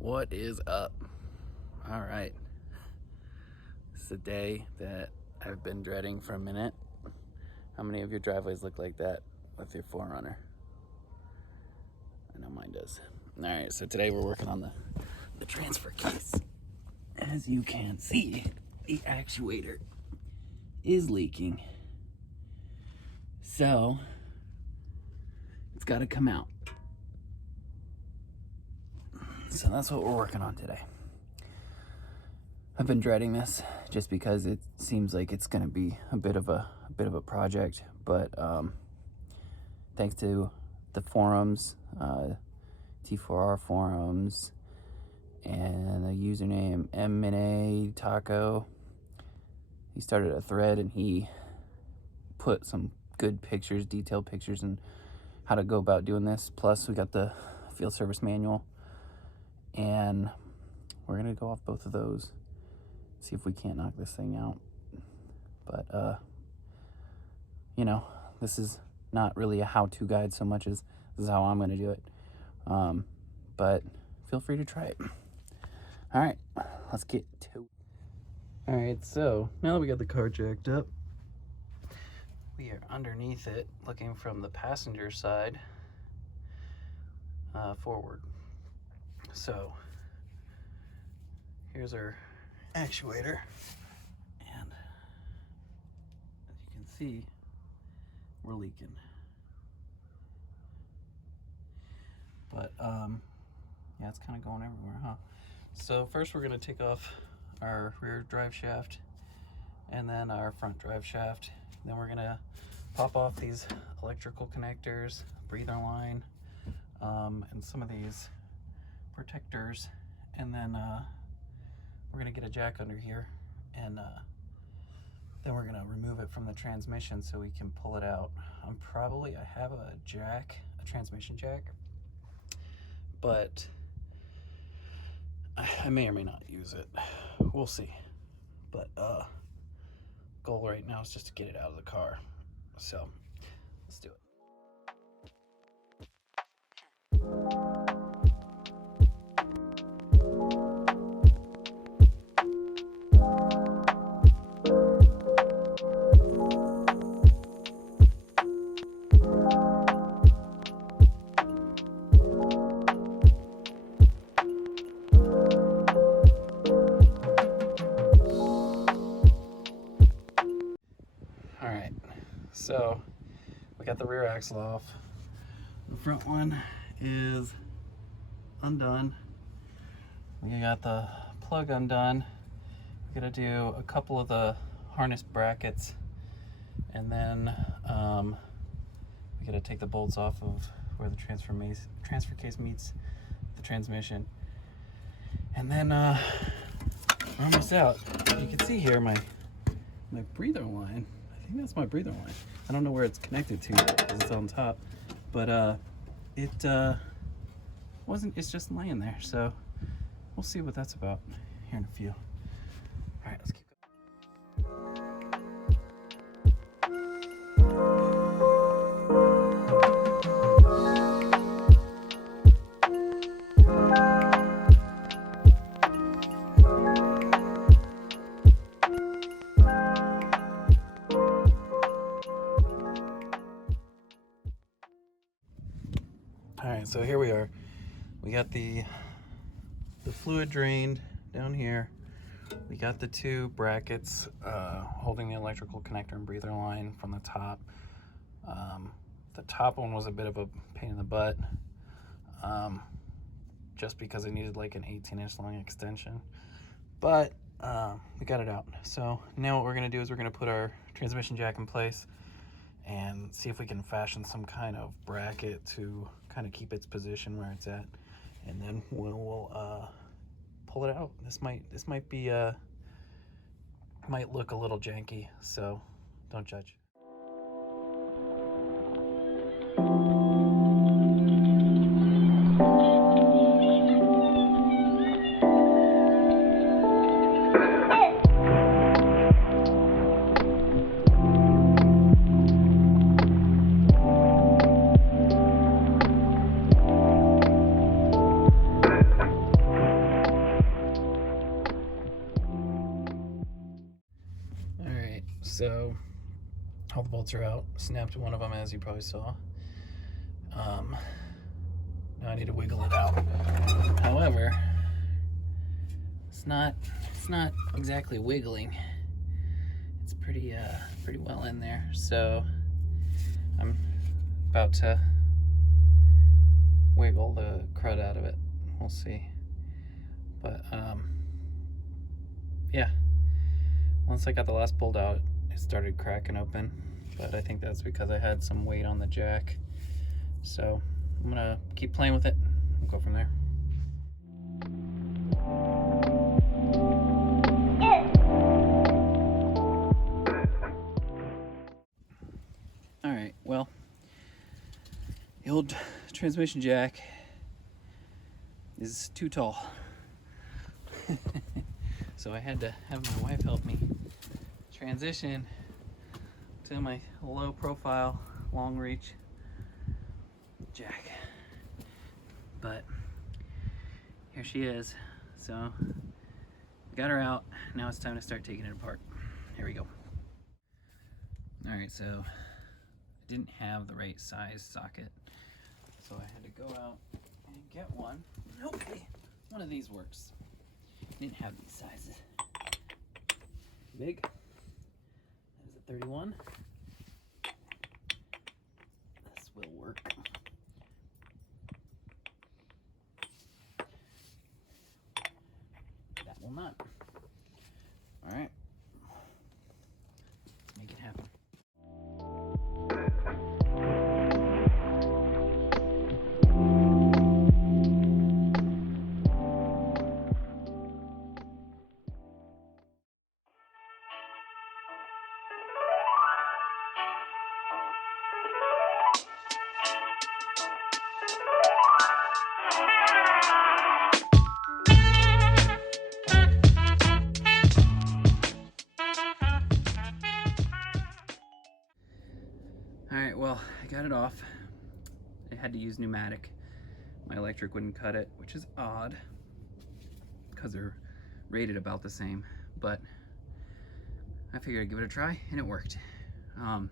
What is up? All right. It's a day that I've been dreading for a minute. How many of your driveways look like that with your 4Runner? I know mine does. All right, so today we're working on the transfer case. As you can see, the actuator is leaking. So it's got to come out. So that's what we're working on today. I've been dreading this just because it seems like it's going to be a bit of a project, but thanks to the forums, T4R forums, and the username M&A Taco, he started a thread and he put some good pictures, detailed pictures, and how to go about doing this. Plus, we got the field service manual, and we're gonna go off both of those, see if we can't knock this thing out. But you know, this is not really a how-to guide so much as this is how I'm gonna do it. But feel free to try it. All right, let's get to it. All right, so now that we got the car jacked up, we are underneath it, looking from the passenger side forward. So here's our actuator, and as you can see, we're leaking. But yeah, it's kind of going everywhere, huh? So first we're going to take off our rear drive shaft and then our front drive shaft. Then we're going to pop off these electrical connectors, breather line, and some of these protectors, and then we're going to get a jack under here, and then we're going to remove it from the transmission so we can pull it out. I have a jack, a transmission jack, but I may or may not use it. We'll see. But goal right now is just to get it out of the car. So let's do it. So we got the rear axle off. The front one is undone. We got the plug undone. We're gonna do a couple of the harness brackets, and then we gotta take the bolts off of where the transfer case meets the transmission. And then we're almost out. You can see here my breather line. I think that's my breather line. I don't know where it's connected to because it's on top, but it's just laying there. So we'll see what that's about here in a few. All right, let's keep Alright, so here we are. We got the fluid drained down here. We got the two brackets holding the electrical connector and breather line from the top. The top one was a bit of a pain in the butt, just because it needed like an 18-inch long extension. But we got it out. So now what we're going to do is we're going to put our transmission jack in place and see if we can fashion some kind of bracket to kind of keep its position where it's at, and then we'll pull it out. This might be might look a little janky, so don't judge. so all the bolts are out. Snapped one of them, as you probably saw. Now I need to wiggle it out. However, it's not exactly wiggling. It's pretty well in there. So I'm about to wiggle the crud out of it. We'll see. But yeah, once I got the last bolt out, it started cracking open, but I think that's because I had some weight on the jack. So I'm gonna keep playing with it. We'll go from there. All right, well, the old transmission jack is too tall. So I had to have my wife help me transition to my low profile, long reach jack. But here she is. So got her out. Now it's time to start taking it apart. Here we go. All right, so I didn't have the right size socket, so I had to go out and get one. Hopefully one of these works. Didn't have these sizes. Big. That is a 31. This will work. That will not. All right. Let's make it happen. Alright, well, I got it off. I had to use pneumatic. My electric wouldn't cut it, which is odd because they're rated about the same, but I figured I'd give it a try and it worked. Alright,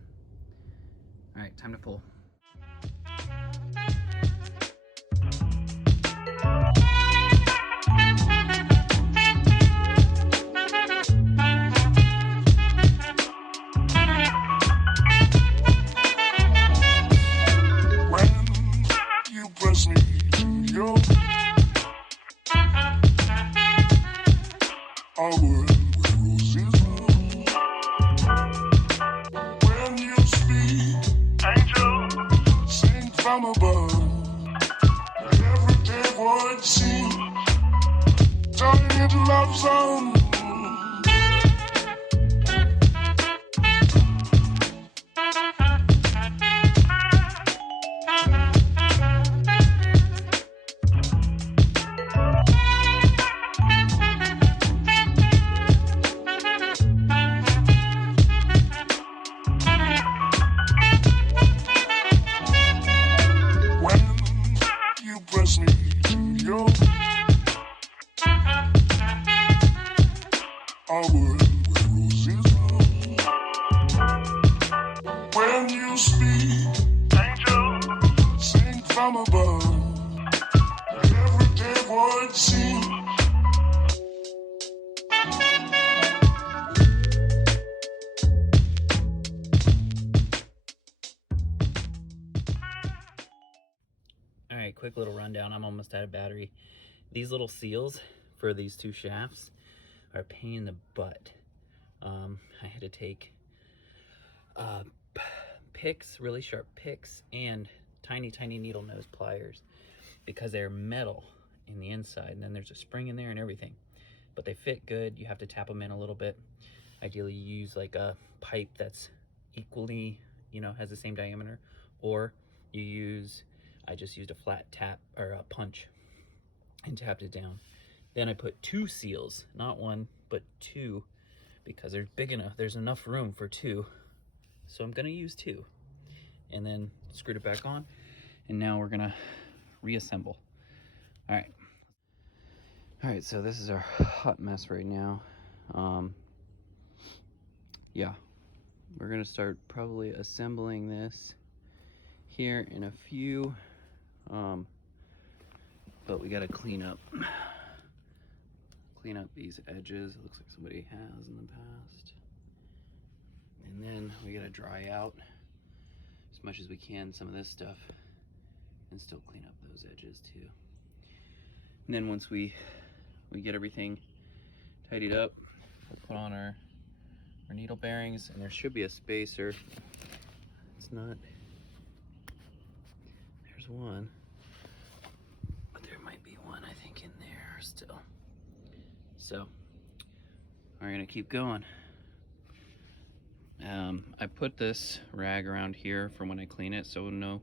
time to pull. From above, every day would seem turning into love song. Press me to your world where roses grow. When you speak, angel, sing from above. Every day would seem Alright, quick little rundown. I'm almost out of battery. These little seals for these two shafts are a pain in the butt. I had to take picks, really sharp picks, and tiny needle nose pliers because they're metal in the inside, and then there's a spring in there and everything. But they fit good. You have to tap them in a little bit. Ideally, you use like a pipe that's equally, has the same diameter, or you use, I just used a flat tap or a punch and tapped it down. Then I put two seals, not one, but two, because they're big enough. There's enough room for two. So I'm gonna use two. And then screwed it back on. And now we're gonna reassemble. All right. All right, so this is our hot mess right now. Yeah, we're gonna start probably assembling this here in a few, but we gotta clean up these edges. It looks like somebody has in the past. And then we gotta dry out as much as we can some of this stuff and still clean up those edges too. And then once we get everything tidied up, we'll put on our needle bearings, and there should be a spacer. It's not, there's one, but there might be one, I think, in there still. So we're gonna keep going. I put this rag around here for when I clean it, so no,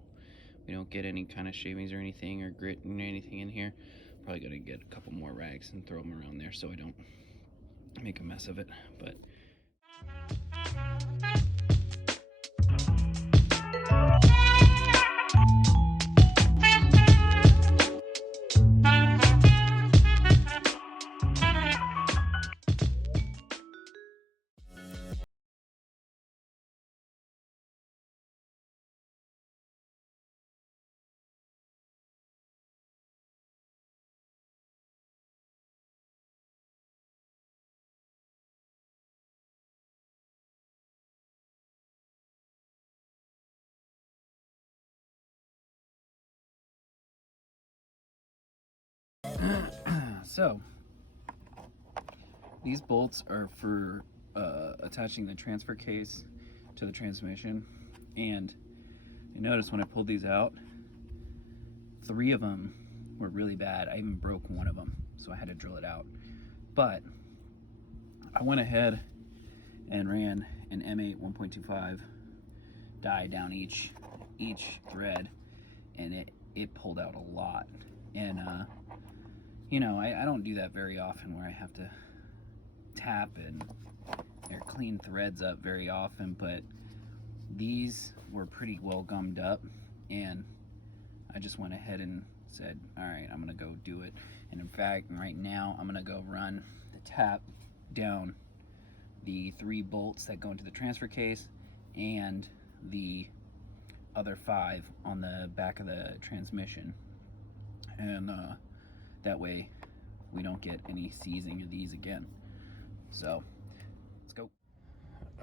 we don't get any kind of shavings or anything or grit or anything in here. Probably gonna get a couple more rags and throw them around there so I don't make a mess of it. But so these bolts are for attaching the transfer case to the transmission, and you notice when I pulled these out, 3 of them were really bad. I even broke one of them, so I had to drill it out. But I went ahead and ran an M8 1.25 die down each thread, and it pulled out a lot. And you know, I don't do that very often, where I have to tap and or clean threads up very often, but these were pretty well gummed up, and I just went ahead and said, all right, I'm gonna go do it. And in fact, right now I'm gonna go run the tap down the 3 bolts that go into the transfer case and the other 5 on the back of the transmission, and that way we don't get any seizing of these again. So let's go.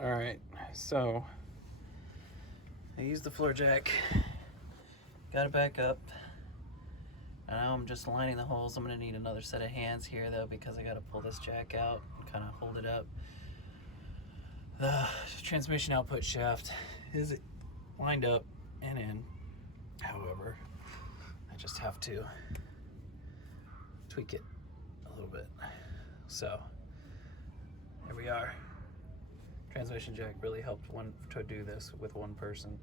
All right, so I used the floor jack, got it back up. Now I'm just lining the holes. I'm gonna need another set of hands here though, because I gotta pull this jack out and kind of hold it up. The transmission output shaft is lined up and in. However, I just have to tweak it a little bit. So here we are. Transmission jack really helped to do this with one person.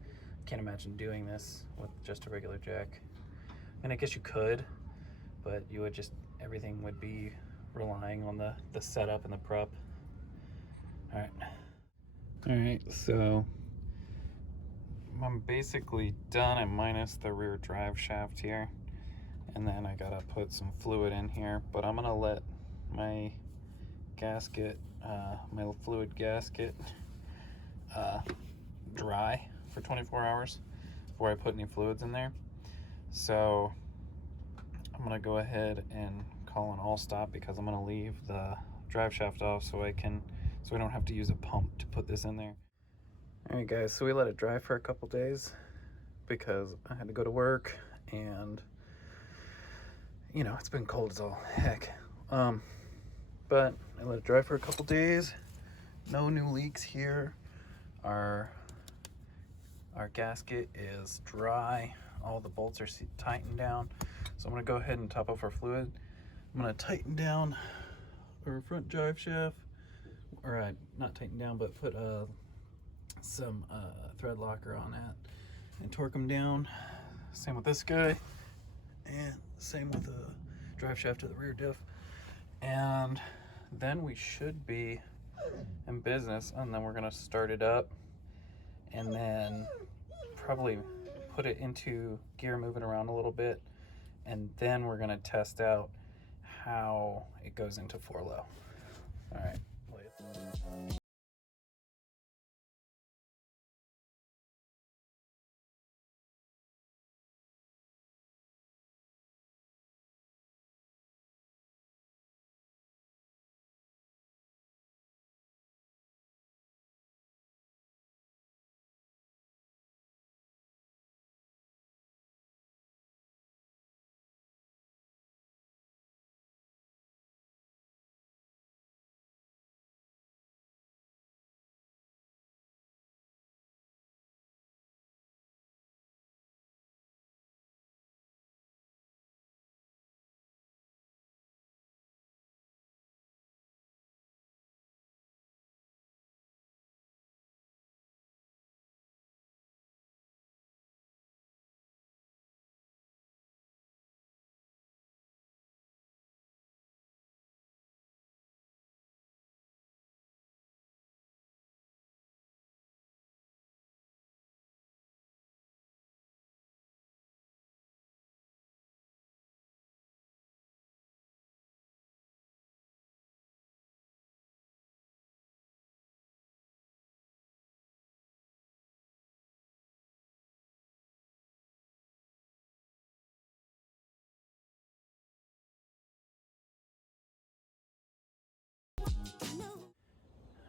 Can't imagine doing this with just a regular jack. And I guess you could, but you would just, everything would be relying on the setup and the prep. All right, so I'm basically done. I'm minus the rear drive shaft here. And then I gotta put some fluid in here, but I'm gonna let my gasket, my fluid gasket, dry for 24 hours before I put any fluids in there. So I'm gonna go ahead and call an all stop, because I'm gonna leave the drive shaft off so we don't have to use a pump to put this in there. All right guys, so we let it dry for a couple days because I had to go to work, and you know, it's been cold as all heck. But I let it dry for a couple days. No new leaks here. Our gasket is dry. All the bolts are tightened down. So I'm gonna go ahead and top off our fluid. I'm gonna tighten down our front drive shaft, or not tighten down, but put some thread locker on that and torque them down. Same with this guy, and same with the drive shaft to the rear diff. And then we should be in business, and then we're gonna start it up and then probably put it into gear, move it around a little bit, and then we're gonna test out how it goes into 4 low. All right.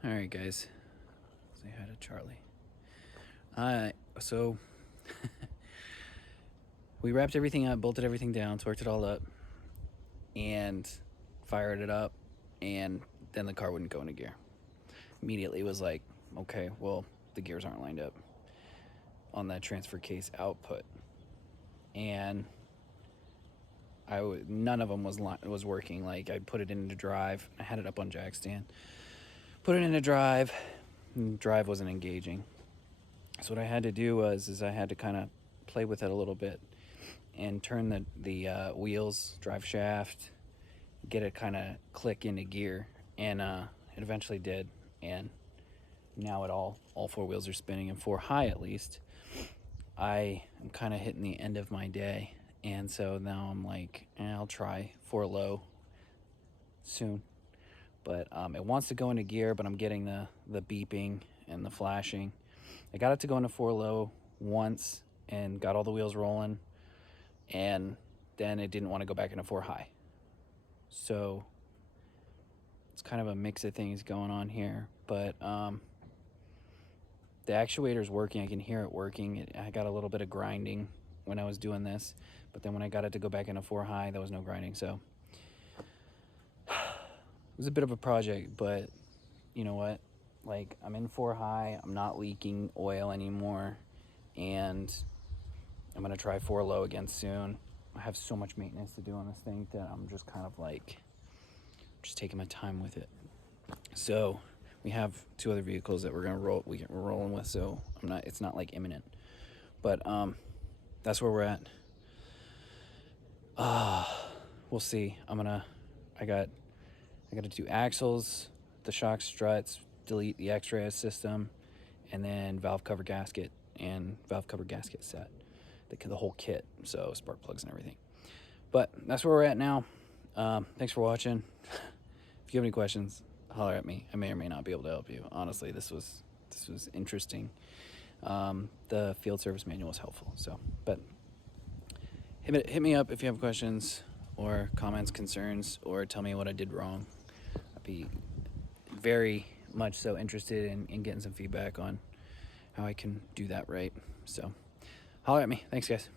All right, guys. Say hi to Charlie. So we wrapped everything up, bolted everything down, torqued it all up, and fired it up, and then the car wouldn't go into gear. Immediately was like, okay, well, the gears aren't lined up on that transfer case output, and none of them was working. Like, I put it into drive, I had it up on jack stand, put it into drive, and drive wasn't engaging. So what I had to do was I had to kind of play with it a little bit and turn the wheels, drive shaft, get it kind of click into gear, and it eventually did. And now all four wheels are spinning, and 4 high at least. I am kind of hitting the end of my day, and so now I'm like, I'll try 4 low soon. But it wants to go into gear, but I'm getting the beeping and the flashing. I got it to go into 4 low once and got all the wheels rolling, and then it didn't want to go back into 4 high. So it's kind of a mix of things going on here, but the actuator's working. I can hear it working. I got a little bit of grinding when I was doing this, but then when I got it to go back into 4 high, there was no grinding. So it was a bit of a project, but you know what? Like, I'm in 4 high, I'm not leaking oil anymore, and I'm gonna try 4 low again soon. I have so much maintenance to do on this thing that I'm just kind of like, just taking my time with it. So we have 2 other vehicles that we're rolling with, so it's not like imminent, but that's where we're at. We'll see. I got to do axles, the shock struts, delete the X-ray system, and then valve cover gasket and valve cover gasket set, the whole kit, so spark plugs and everything. But that's where we're at now. Thanks for watching. If you have any questions, holler at me. I may or may not be able to help you. Honestly, this was interesting. The field service manual was helpful. So, but hit me up if you have questions or comments, concerns, or tell me what I did wrong. I'd be very much so interested in getting some feedback on how I can do that right. So holler at me. Thanks, guys.